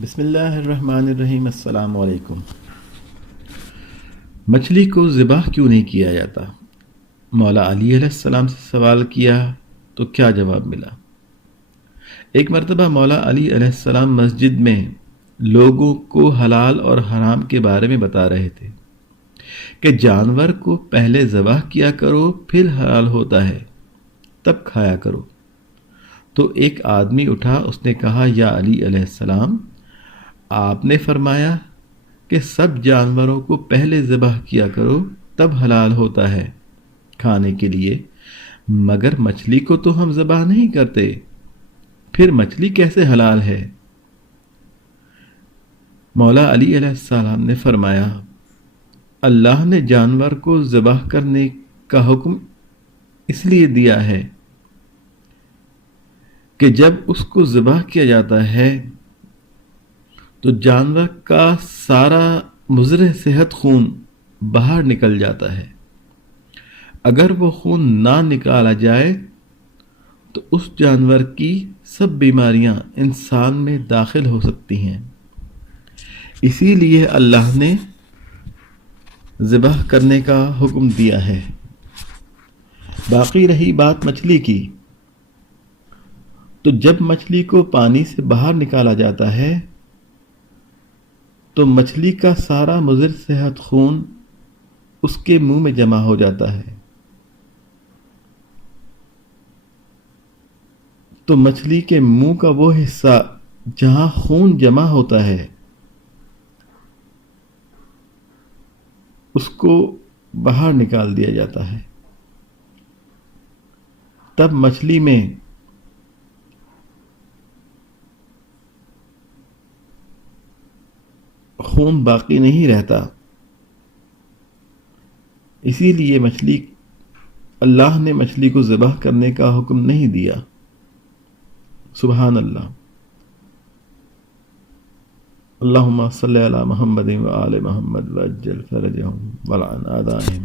بسم اللہ الرحمن الرحیم۔ السلام علیکم۔ مچھلی کو ذبح کیوں نہیں کیا جاتا؟ مولا علی علیہ السلام سے سوال کیا تو کیا جواب ملا؟ ایک مرتبہ مولا علی علیہ السلام مسجد میں لوگوں کو حلال اور حرام کے بارے میں بتا رہے تھے کہ جانور کو پہلے ذبح کیا کرو، پھر حلال ہوتا ہے تب کھایا کرو۔ تو ایک آدمی اٹھا، اس نے کہا، یا علی علیہ السلام، آپ نے فرمایا کہ سب جانوروں کو پہلے ذبح کیا کرو تب حلال ہوتا ہے کھانے کے لیے، مگر مچھلی کو تو ہم ذبح نہیں کرتے، پھر مچھلی کیسے حلال ہے؟ مولا علی علیہ السلام نے فرمایا، اللہ نے جانور کو ذبح کرنے کا حکم اس لیے دیا ہے کہ جب اس کو ذبح کیا جاتا ہے تو جانور کا سارا مضر صحت خون باہر نکل جاتا ہے۔ اگر وہ خون نہ نکالا جائے تو اس جانور کی سب بیماریاں انسان میں داخل ہو سکتی ہیں، اسی لیے اللہ نے ذبح کرنے کا حکم دیا ہے۔ باقی رہی بات مچھلی کی، تو جب مچھلی کو پانی سے باہر نکالا جاتا ہے تو مچھلی کا سارا مضر صحت خون اس کے منہ میں جمع ہو جاتا ہے، تو مچھلی کے منہ کا وہ حصہ جہاں خون جمع ہوتا ہے اس کو باہر نکال دیا جاتا ہے۔ تب مچھلی میں خون باقی نہیں رہتا، اسی لیے اللہ نے مچھلی کو ذبح کرنے کا حکم نہیں دیا۔ سبحان اللہ۔ اللہم صلی علی محمد و آل محمد وعجل فرجہم ولعن اعدائہم۔